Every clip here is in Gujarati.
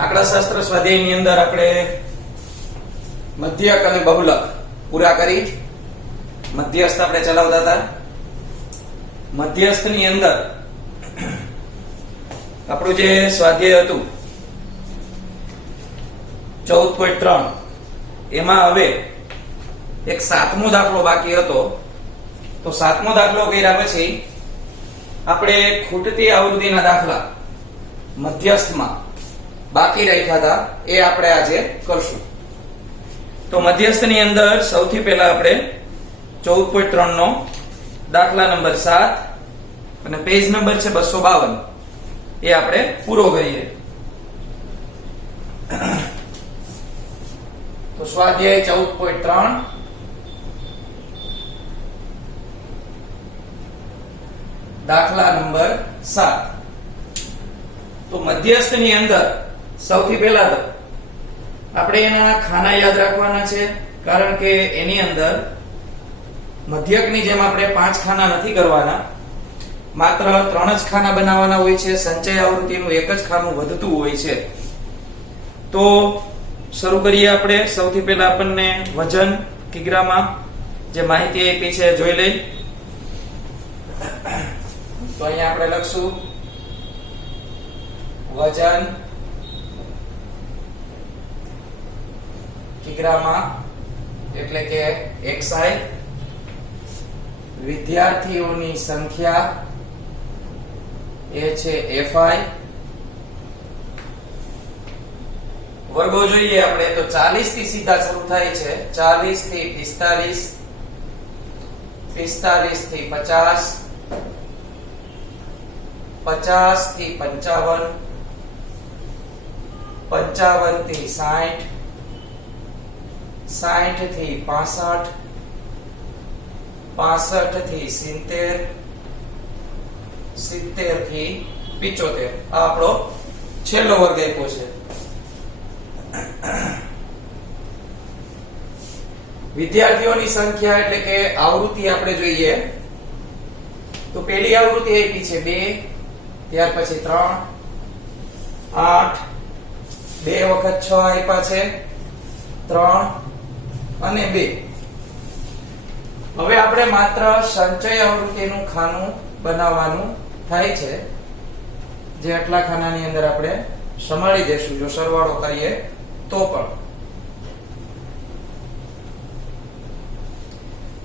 આંકડાશાસ્ત્ર સ્વાધ્યાયની અંદર આપણે મધ્યક અને બહુલક પૂરા કરી. મધ્યસ્થ આપણે ચલાવતા હતા. મધ્યસ્થની અંદર આપણું જે સ્વાધ્યાય હતું 14.3 એમાં હવે એક સાતમો દાખલો બાકી હતો. તો સાતમો દાખલો કર્યા પછી આપણે ખૂટતી આવૃત્તિના દાખલા મધ્યસ્થમાં બાકી રાખ્યા હતા એ આપણે આજે કરશું. તો મધ્યસ્થની અંદર સૌથી પહેલા આપણે 14.3 નો દાખલા નંબર 7 અને પેજ નંબર છે 252 એ આપણે પૂરો કરીએ. તો સ્વાધ્યાય 14.3 દાખલા નંબર 7. તો મધ્યસ્થની અંદર સૌથી પહેલા તો આપણે એના ખાના યાદ રાખવાના છે, કારણ કે એની અંદર મધ્યકની જેમ આપણે 5 ખાના નથી કરવાના, માત્ર 3 જ ખાના બનાવવાના હોય છે. સંચય આવૃત્તિનું એક જ ખાનું વધતું હોય છે. તો શરૂ કરીએ આપણે. સૌથી પહેલા આપણને વજન કિગ્રામાં જે માહિતી આપી છે જોઈ લઈ. તો અહીંયા આપણે લખશું વજન કિગ્રામાં એટલે કે XI. વિદ્યાર્થીઓની સંખ્યા એ છે FI. વર્ગો જોઈએ આપણે તો 40 થી સીધા શરૂ થાય છે. 40 થી 45, 45 થી 50, 50 થી 55, 55 થી 60, 60 થી 65, 65 થી 70, 70 થી 75. આ આપણો છેલ્લો વર્ગ આપ્યો છે. વિદ્યાર્થીઓની સંખ્યા એટલે કે આવૃત્તિ આપણે જોઈએ તો પહેલી આવૃત્તિ આપી છે 2, ત્યાર પછી 3, 8, 2 વખત 6 આપ્યા છે, 3 અને 2. હવે આપણે માત્ર સંચય આવૃત્તિનું ખાનું બનાવવાનું થાય છે, જે આટલા ખાનાની અંદર આપણે સમાળી દેશું જો સરવાળો કરીએ તો પણ.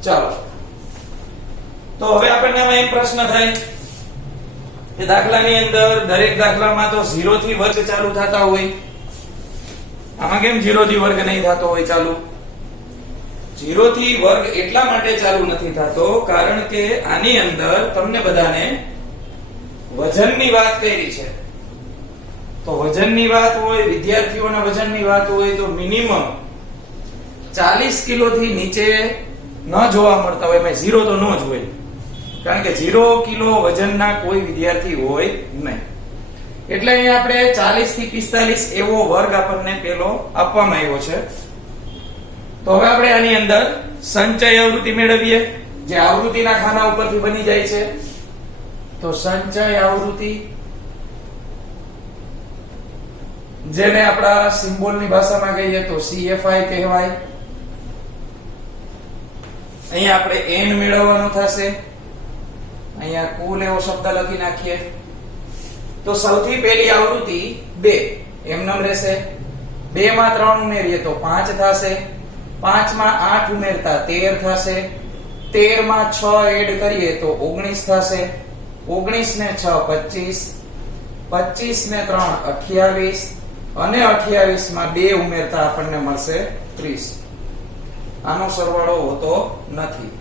ચાલો, તો હવે આપણને આમાં એમ પ્રશ્ન થાય કે દાખલાની અંદર દરેક દાખલામાં તો 0 થી વર્ગ ચાલુ થતા હોય, આમાં કેમ 0 થી વર્ગ નહીં થતો હોય ચાલુ? 0 થી વર્ગ એટલા માટે ચાલુ નથી થતો કારણ કે આની અંદર તમને બધાને વજનની વાત કરી છે. તો વજનની વાત હોય, વિદ્યાર્થીઓના વજનની વાત હોય તો મિનિમમ 40 કિલો થી નીચે ન જોવા મળતા હોય. એમાં 0 તો ન જ હોય, કારણ કે 0 કિલો વજનના કોઈ વિદ્યાર્થી હોય નહીં. એટલે અહીંયા આપણે 40 થી 45 એવો વર્ગ આપણને પેલો આપવામાં આવ્યો છે. તો હવે આપણે આની અંદર સંચય આવૃત્તિ મેળવીએ, જે આવૃત્તિના ખાના ઉપરથી બની જાય છે. તો સંચય આવૃત્તિ, જેને આપણા સિમ્બોલની ભાષામાં કહીએ તો CFI કહેવાય. અહીંયા આપણે n મેળવવાનો થશે. અહીંયા કુલ એવો શબ્દ લખી નાખીએ. તો સૌથી પહેલી આવૃત્તિ 2 એમનેમ રહેશે. 2 માં 3 ઉમેરીએ તો 5 થશે. 5 માં 8 ઉમેરતા 13 થશે. 13 માં 6 એડ કરીએ તો 19 થશે. 19 ને 6 25, 25 ને 3 28 અને 28 માં 2 ઉમેરતા આપણને મળશે 30. આનો સરવાળો હોતો નથી.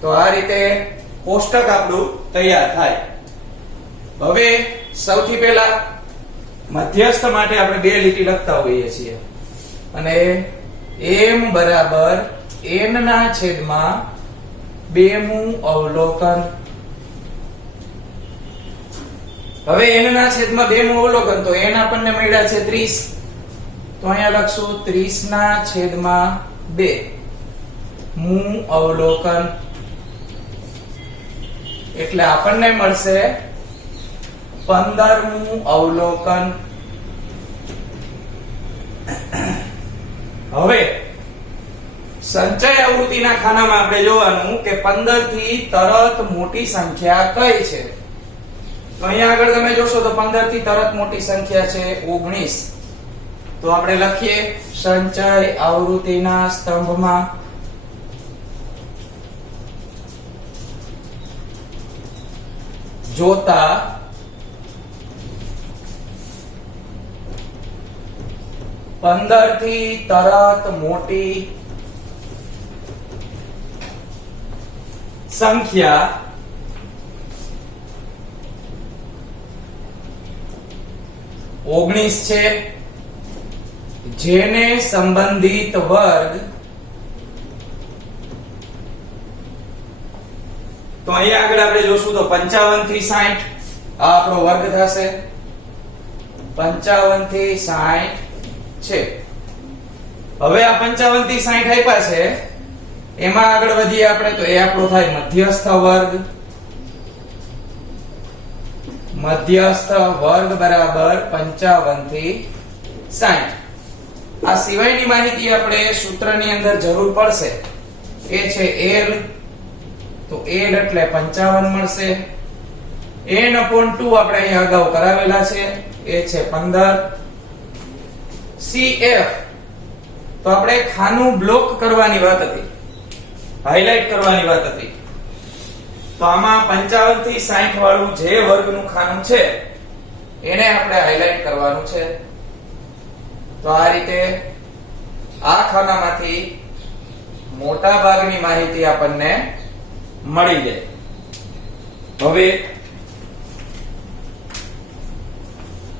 તો આ રીતે કોષ્ટક આપણું તૈયાર થાય. હવે સૌથી પહેલા મધ્યસ્થ માટે આપણે 2 લીટી લખતા હોઈએ છીએ અને m બરાબર n ના છેદમાં 2 મું અવલોકન. હવે n ના છેદમાં 2 મું અવલોકન, તો n આપણને મળ્યા છે 30. તો અહીંયા લખશું 30 ના છેદમાં 2 મું અવલોકન. એટલે આપણને મળશે 15મું અવલોકન. હવે સંચય આવૃત્તિના ખાનામાં આપણે જોવાનું કે 15 થી તરત મોટી સંખ્યા કઈ છે. તો અહીંયા આગળ તમે જોશો તો 15 થી તરત મોટી સંખ્યા છે 19. તો આપણે લખીએ સંચય આવૃત્તિના સ્તંભમાં જોતા 15 થી તરત મોટી સંખ્યા ઓગણીસ છે, જેને સંબંધિત વર્ગ, તો અહીંયા આગળ આપણે જોશું તો 55 થી 60 આ આપણો વર્ગ થશે. 55 થી 60 છે. હવે આ 55 થી 60 આપ્યા છે, એમાં આગળ વધીએ આપણે તો એ આપણો થાય મધ્યસ્થ વર્ગ. મધ્યસ્થ વર્ગ બરાબર 55 થી 60. આ સિવાયની માહિતી આપણે સૂત્રની અંદર જરૂર પડશે. એ છે l, તો l એટલે 55 મળશે. n/2 આપણે અહીંયા અગાઉ કરાવેલા છે, એ છે 15. cf તો આપણે ખાનું બ્લોક કરવાની વાત હતી, હાઇલાઇટ કરવાની વાત હતી. તો આમાં 55 થી 60 વાળું જે વર્ગનું ખાનું છે એને આપણે હાઇલાઇટ કરવાનું છે. તો આ રીતે આ ખાનામાંથી મોટા ભાગની માહિતી આપણને મળી જાય. હવે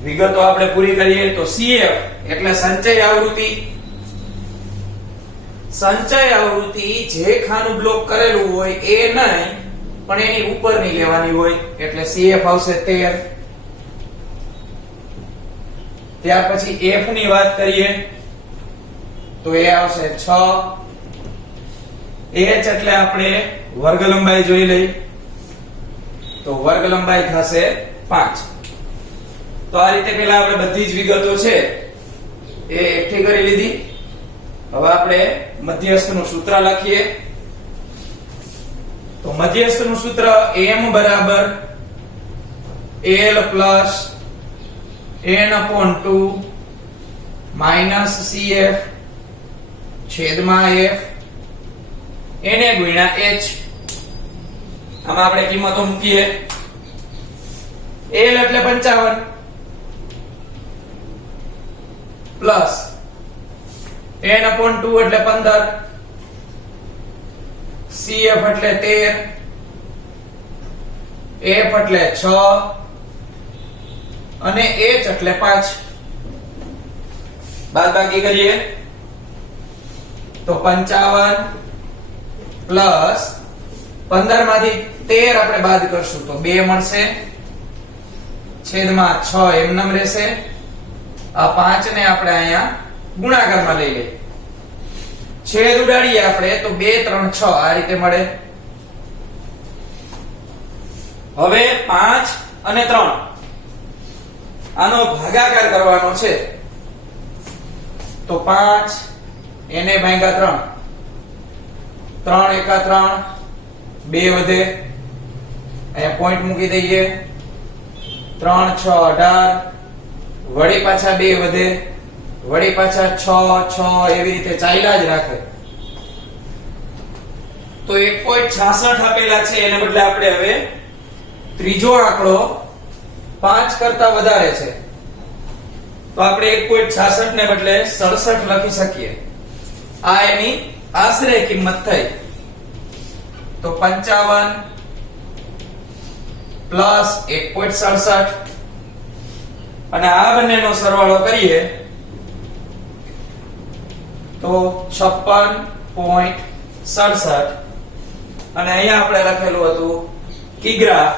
વિગતો આપણે પૂરી કરીએ તો CF એટલે સંચય આવૃત્તિ. સંચય આવૃત્તિ જે ખાનું બ્લોક કરેલું હોય એ નહીં, પણ એની ઉપરની લેવાની હોય એટલે CF આવશે 13. ત્યાર પછી F ની વાત કરીએ તો એ આવશે 6. H એટલે આપણે વર્ગ લંબાઈ જોઈ લઈ તો વર્ગ લંબાઈ થશે 5. તો આ રીતે પહેલા આપણે બધી જ વિગતો છે એ એકઠી કરી લીધી. હવે આપણે મધ્યસ્થનું સૂત્ર લખીએ. તો મધ્યસ્થનું સૂત્ર m બરાબર l plus n/2 minus cf છેદમાં f એને ગુણ્યા h. આમાં આપણે કિંમતો મૂકીએ. l એટલે 55 પ્લસ n/2 એટલે 15, cf એટલે 13, f એટલે 6 અને h એટલે 5. બાદબાકી કરીએ તો 55 પ્લસ 15 માંથી 13 આપણે બાદ કરશું તો 2 મળશે, છેદમાં 6 એમનેમ રહેશે. આ 5 ને આપણે અહીંયા ગુણાકારમાં લઈ લઈએ. છેદ ઉડાડીએ આપણે તો 2 3 6 આ રીતે મળે. હવે 5 અને 3 આનો ભાગાકાર કરવાનો છે. તો 5 એને ભાગ્યા 3, 3 એકા 3, 2 વધે, અહીંયા પોઈન્ટ મૂકી દઈએ. 3 6 18, વળી પાછા 2 વધે, વળી પાછા 6 6 એવી રીતે ચાલ્યા જ રાખે. તો 1.66 આપેલા છે, એને બદલે આપણે હવે ત્રીજો આંકડો 5 કરતા વધારે છે તો આપણે 1.66 ને બદલે 67 લખી શકીએ. આ એની આશરે કિંમત થઈ. તો 55 પ્લસ 1.67 અને આ બંનેનો સરવાળો કરીએ તો 56.67 અને અહીંયા આપણે લખેલું હતું કિગ્રા.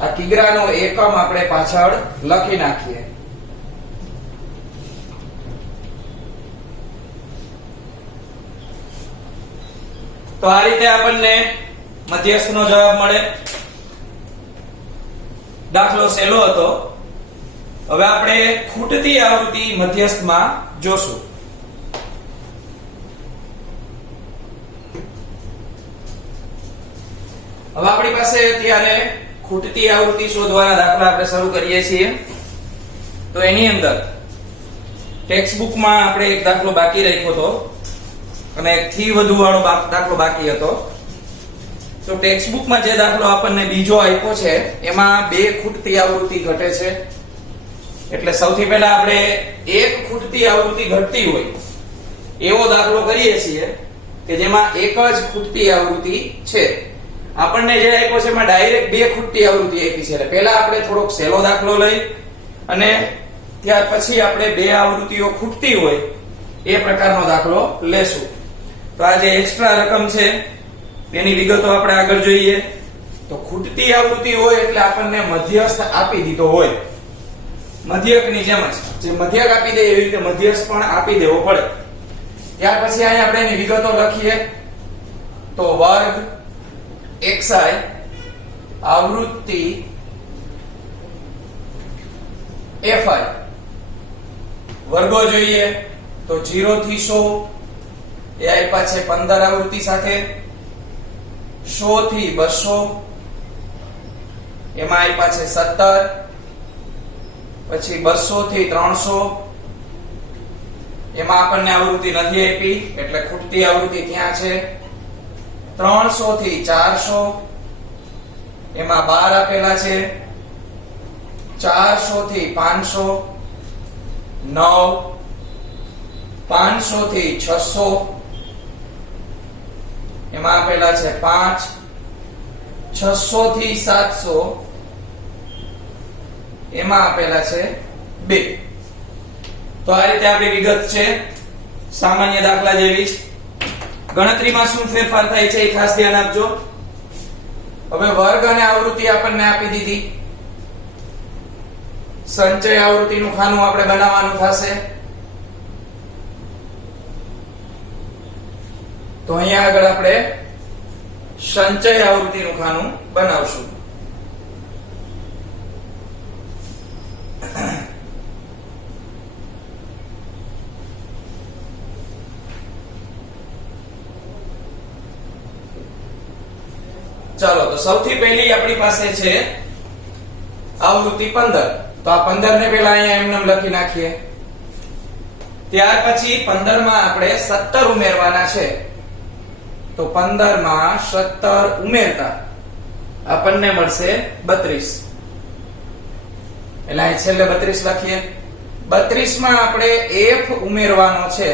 આ કિગ્રાનો એકમ આપણે પાછળ લખી નાખીએ. તો આ રીતે આપણને મધ્યસ્થનો જવાબ મળે. દાખલો સહેલો હતો હવે આપણે ખૂટતી આવૃત્તિ મધ્યસ્થમાં જોશું. હવે આપણી પાસે અત્યારે ખૂટતી આવૃત્તિ શોધવાના દાખલા આપણે શરૂ કરીએ છીએ. તો એની અંદર ટેક્સ્ટ બુકમાં આપણે એક દાખલો બાકી રાખ્યો હતો અને એક થી વધુ વાળો દાખલો બાકી હતો. તો ટેક્સ્ટ બુકમાં જે દાખલો આપણને બીજો આપ્યો છે એમાં બે ખૂટતી આવૃત્તિ ઘટે છે. એટલે સૌથી પહેલા આપણે એક ખૂટતી આવૃત્તિ ઘટતી હોય એવો દાખલો કરીએ છીએ કે જેમાં એક જ ખૂટતી આવૃત્તિ છે. આપણને જે આપ્યો છે એમાં ડાયરેક્ટ બે ખૂટતી આવૃત્તિ આપી છે. એટલે પહેલા આપણે થોડોક સહેલો દાખલો લઈ અને ત્યાર પછી આપણે બે આવૃત્તિઓ ખૂટતી હોય એ પ્રકારનો દાખલો લેશું. તો આ જે એક્સ્ટ્રા રકમ છે તેની વિગતો આપણે આગળ જોઈએ. તો ખૂટતી આવૃત્તિ હોય એટલે આપણને મધ્યસ્થ આપી દીધો હોય, મધ્યકની જેમ જ જે મધ્યક આપી દે એવી રીતે મધ્યસ્થ પણ આપી દેવો પડે. ત્યાર પછી અહીં આપણે એની વિગતો લખીએ. તો વર્ગ xi આવૃત્તિ fi વર્ગો જોઈએ. તો 0 થી 100 એ આપ્યા છે 15 આવૃત્તિ સાથે, 100 થી 200 એમાં આપ્યા છે 17, પછી 200 થી 300 એમાં આપણને આવૃત્તિ નથી આપી એટલે ખૂટતી આવૃત્તિ ત્યાં છે. 300 થી 400 એમાં 12 આપેલા છે. 400 થી 500 9, 500 થી 600 એમાં આપેલા છે 5, 600 થી 700 એમાં આપેલા છે 2. તો આ રીતે આપણી વિગત છે સામાન્ય દાખલા જેવી જ. ગણતરીમાં શું ફેરફાર થાય છે એ ખાસ ધ્યાન આપજો. હવે વર્ગ અને આવૃત્તિ આપણને આપી દીધી. સંચય આવૃત્તિનું ખાનું આપણે બનાવવાનું થશે. તો અહીંયા આગળ આપણે સંચય આવૃત્તિનું ખાનું બનાવશું. ચાલો, તો સૌથી પહેલી આપણી પાસે છે આવૃત્તિ 15. તો આ 15 ને પહેલા અહીંયા એમને લખી નાખીએ. ત્યાર પછી 15 માં આપણે 17 ઉમેરવાના છે. તો 15 માં 17 ઉમેરતા આપણને મળશે 32. એટલે અહીં છેલ્લે 32 લખીએ. 32 માં આપણે f ઉમેરવાનો છે.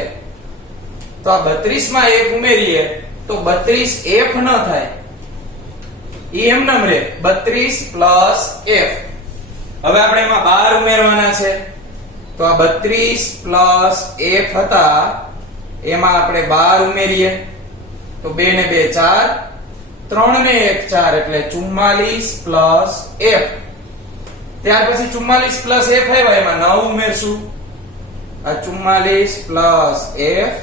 તો આ 32 માં f ઉમેરીએ તો 32 f ન થાય, એમ નમ રે 32 પ્લસ f. હવે આપણે એમાં 12 ઉમેરવાના છે. તો આ 32 પ્લસ f હતા એમાં આપણે 12 ઉમેરીએ તો 2 ને 2 4, 3 ને 1 4 એટલે 44 પ્લસ f. ત્યાર પછી 44 પ્લસ f આવ્યા એમાં 9 ઉમેરશું. આ 44 પ્લસ f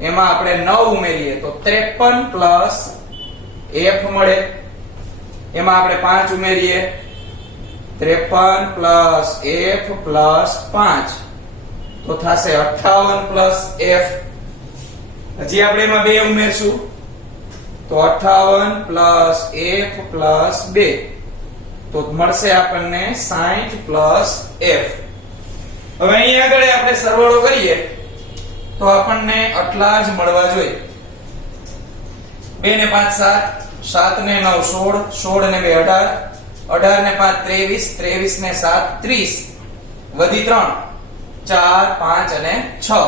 એમાં આપણે 9 ઉમેરીએ તો 53 પ્લસ f મળે. એમાં આપણે 5 ઉમેરીએ 53 પ્લસ f પ્લસ 5 તો થશે 58 પ્લસ f. હજી આપણે એમાં 2 ઉમેરશું તો 58 પ્લસ f પ્લસ 2 તો મળશે આપણને 60 પ્લસ f. હવે અહીં આગળ આપણે સરવાળો કરીએ તો આપણને આટલા જ મળવા જોઈએ. 2 ને 5 7, 7 ને 9 16, 16 ને 2 18, 18 ને 5 23, 23 ને 7 30, વધી 3 4 5 અને 6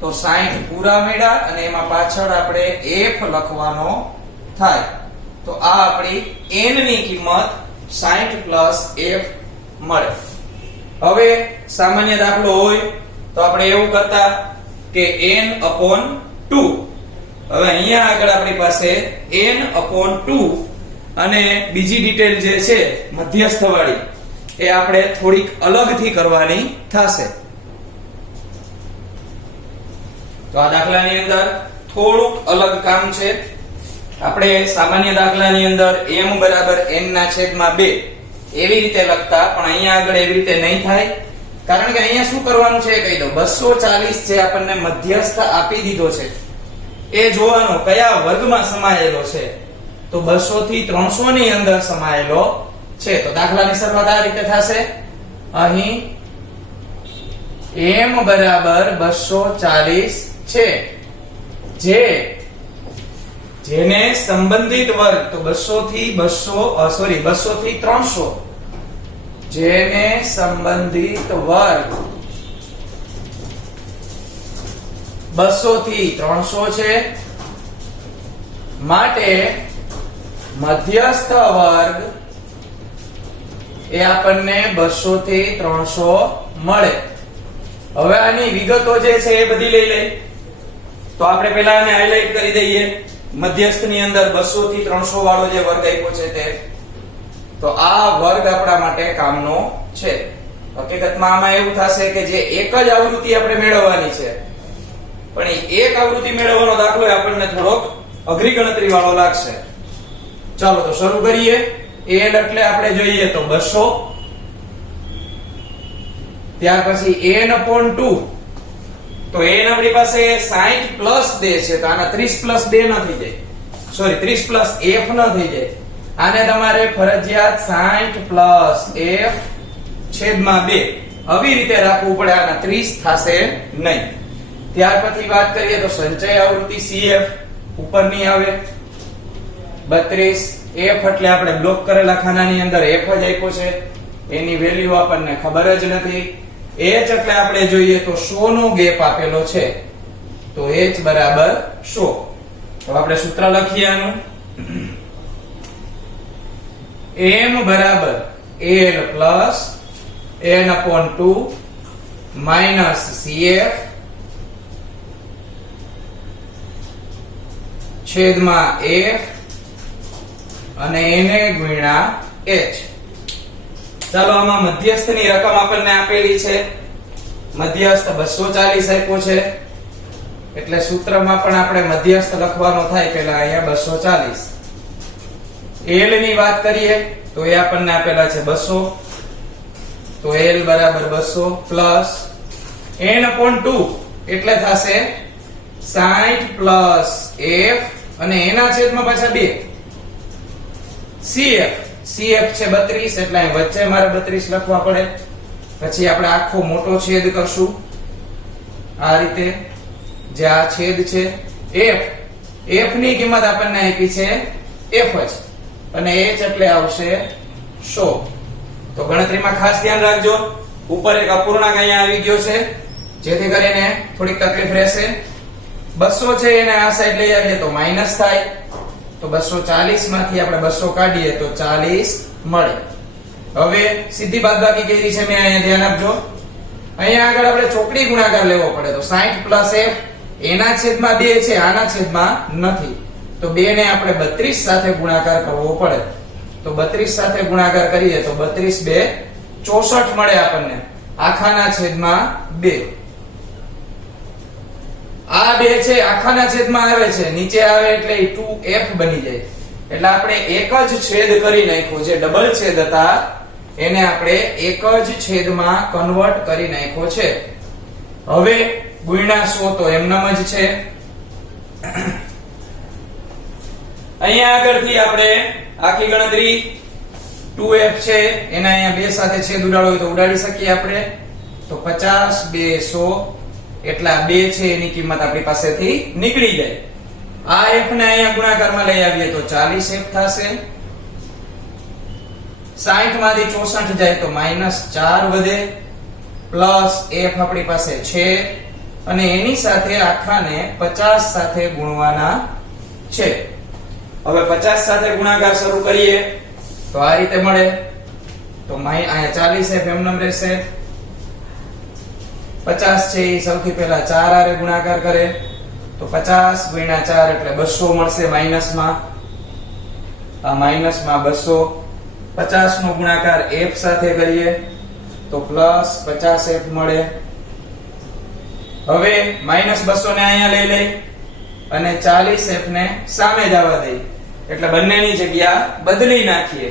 તો 60 પૂરા મેળા અને એમાં પાછળ આપણે f લખવાનો થાય. તો આ આપણી n ની કિંમત 60 પ્લસ f મળે. હવે સામાન્ય દાખલો હોય તો આપણે એવું કરતા કે n/2. હવે અહીંયા આગળ આપણી પાસે n/2 અને બીજી ડિટેલ જે છે મધ્યસ્થ વાળી એ આપણે થોડીક અલગથી કરવાની થશે. તો આ દાખલાની અંદર થોડુંક અલગ કામ છે. આપણે સામાન્ય દાખલાની અંદર m બરાબર n ના છેદમાં 2 એવી રીતે લખતા, પણ અહીંયા આગળ એવી રીતે નહીં થાય, કારણ કે અહીંયા શું કરવાનું છે એ કહી દો. 240 જે આપણને મધ્યસ્થ આપી દીધો છે એ જોવાનો કયા વર્ગમાં સમાયેલો છે, તો 200 થી 300 ની અંદર સમાયેલો છે. તો દાખલાની શરૂઆત આ રીતે થશે. અહીં m બરાબર 240 છે, જેને સંબંધિત વર્ગ, તો 200 થી 300, જેને સંબંધિત વર્ગ 200 થી 300 છે, માટે મધ્યસ્થ વર્ગ એ આપણને 200 થી 300 મળે. હવે આની વિગતો જે છે એ બધી લઈ લઈ. તો આપણે પહેલા આને હાઇલાઇટ કરી દઈએ. મધ્યસ્થ ની અંદર 200 થી 300 વાળો જે વર્ગ આપ્યો છે તે, તો આ વર્ગ આપણા માટે કામનો છે. હકીકતમાં આમાં એવું થશે કે જે એક જ આવૃત્તિ આપણે મેળવવાની છે, પણ એ એક આવૃત્તિ મેળવવાનો દાખલો આપણને થોડોક અઘરી ગણતરી વાળો લાગશે. ચાલો તો શરૂ કરીએ. l એટલે આપણે જોઈએ તો 200, ત્યાર પછી n/2, તો n આપણી પાસે 60 પ્લસ 2 છે, તો આના 30 પ્લસ 2 ન થઈ જાય, સોરી 30 પ્લસ f ન થઈ જાય. આને તમારે ફરજિયાત 60 પ્લસ f છેદમાં 2 આવી રીતે રાખવું પડે, આના 30 થશે નહીં. ત્યાર પછી વાત કરીએ તો સંચય આવૃત્તિ cf ઉપરની આવે 32, f એટલે આપણે બ્લોક કરેલા ખાનાની અંદર f જ આપ્યો છે, એની વેલ્યુ આપણને ખબર જ નથી. h એટલે આપણે જોઈએ તો 100 નો ગેપ આપેલો છે, તો h બરાબર 100. તો આપણે સૂત્ર લખીએ આનું. m બરાબર l plus n/2 minus cf છેદમાં f અને એને ગુણ્યા h. ચાલો આમાં મધ્યસ્થની રકમ આપણને આપેલી છે. મધ્યસ્થ 240 આપ્યો છે, એટલે સૂત્રમાં પણ આપણે મધ્યસ્થ લખવાનો થાય. પહેલા અહીંયા 240. l ની વાત કરીએ તો એ આપણને આપેલા છે 200, તો l બરાબર 200 પ્લસ n/2 એટલે થશે 60 પ્લસ f અને એના છેદમાં પાછા 2 cf છે 32, એટલે અહીં વચ્ચે મારે 32 લખવા પડે. પછી આપણે આખો મોટો છેદ કરશું આ રીતે, જે આ છેદ છે f ની કિંમત આપણને આપી છે f જ, અને h એટલે આવશે 100. તો ગણતરીમાં ખાસ ધ્યાન રાખજો, ઉપર એક અપૂર્ણાંક અહીંયા આવી ગયો છે, જેથી કરીને થોડીક તકલીફ રહેશે. 200 છે એને આ સાઈડ લઈ આવીએ તો માઈનસ થાય, તો 240 માંથી આપણે 200 કાઢીએ તો 40 મળે. હવે સીધી બાદબાકી કરી છે મેં, અહીંયા ધ્યાન આપજો. અહીંયા આગળ આપણે ચોકડી ગુણાકાર લેવો પડે, તો 60 પ્લસ f એના છેદમાં 2 છે, આના છેદમાં નથી, તો 2 ને આપણે 32 સાથે ગુણાકાર કરવો પડે. તો 32 સાથે ગુણાકાર કરીએ તો 32 2 64 મળે આપણને, આખાના છેદમાં 2. આ 2 છે આખાના છેદમાં આવે છે, નીચે આવે એટલે 2f બની જાય. એટલે આપણે એક જ છેદ કરી નાખ્યો, જે ડબલ છેદ હતા એને આપણે એક જ છેદમાં કન્વર્ટ કરી નાખ્યો છે. હવે ગુણ્યા 100 તો એમનામ જ છે. અહીંયા આગળથી આપણે આખી ગણતરી 2f છે એના અહીંયા 2 સાથે છેદ ઉડાડવો હોય તો ઉડાડી શકીએ આપણે. તો 50 2 100 એટલા 2 છે એની કિંમત આપણી પાસેથી નીકળી જાય. આ f ને અહીંયા ગુણાકારમાં લઈ આવીએ તો 40f થશે. 60 માંથી 64 જાય તો -4 વધે, પ્લસ f આપણી પાસે છે અને એની સાથે આખાને 50 સાથે ગુણવાના છે. હવે 50 સાથે ગુણાકાર શરૂ કરીએ તો આ રીતે મળે. તો અહીંયા 40f એમનેમ રહેશે. 50 છે એ સૌથી પહેલા 4 આરે ગુણાકાર કરે તો 50 ગુણ્યા 4 એટલે 200 મળશે માઈનસમાં. આ માઈનસમાં 200. 50 નો ગુણાકાર f સાથે કરીએ તો પ્લસ 50f મળે. હવે -200 ને અહીંયા લઈ લઈ અને 40f ને સામે જ આવવા દઈ, એટલે બંનેની જગ્યા બદલી નાખીએ.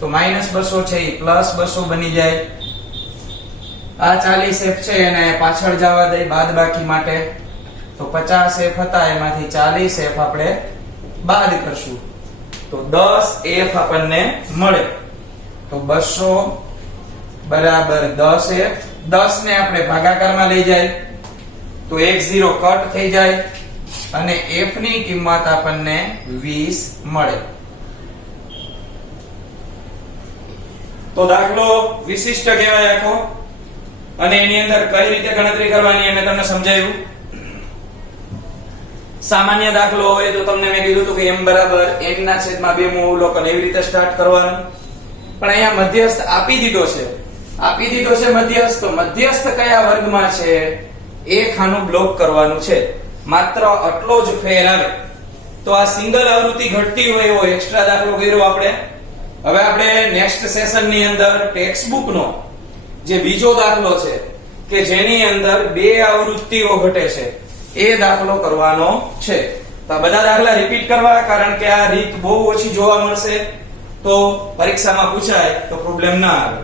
તો -200 છે એ +200 બની જાય. આ 40f છે એને પાછળ જવા દે બાદબાકી માટે, તો 50f હતા એમાંથી 40f આપણે બાદ કરશું તો 10f આપણને મળે. તો 200 બરાબર 10f. 10 ને આપણે ભાગાકારમાં લઈ જાય તો 10 કટ થઈ જાય અને f ની કિંમત આપણને 20 મળે. તો દાખલો વિશિષ્ટ કહેવાય આખો, અને એની અંદર કઈ રીતે ગણતરી કરવાની એ મેં તમને સમજાવ્યું. સામાન્ય દાખલો હોય તો તમને મેં કીધું હતું કે m બરાબર n ના છેદમાં 2 અવલોકન એવી રીતે સ્ટાર્ટ કરવાનું. પણ અહીંયા મધ્યસ્થ આપી દીધો છે મધ્યસ્થ. તો મધ્યસ્થ કયા વર્ગમાં છે એ ખાનું બ્લોક કરવાનું છે. માત્ર આટલો જ ફેર આવે. તો આ સિંગલ આવૃત્તિ ઘટતી હોય એવો એક્સ્ટ્રા દાખલો કર્યો આપણે. હવે આપણે નેક્સ્ટ સેશન ની અંદર ટેક્સ્ટ બુક નો જે બીજો દાખલો છે કે જેની અંદર 2 આવૃત્તિઓ ઘટે છે એ દાખલો કરવાનો છે. તો આ બધા દાખલા રિપીટ કરવા, કારણ કે આ રીત બહુ ઓછી જોવા મળશે, તો પરીક્ષામાં પૂછાય તો પ્રોબ્લેમ ના આવે.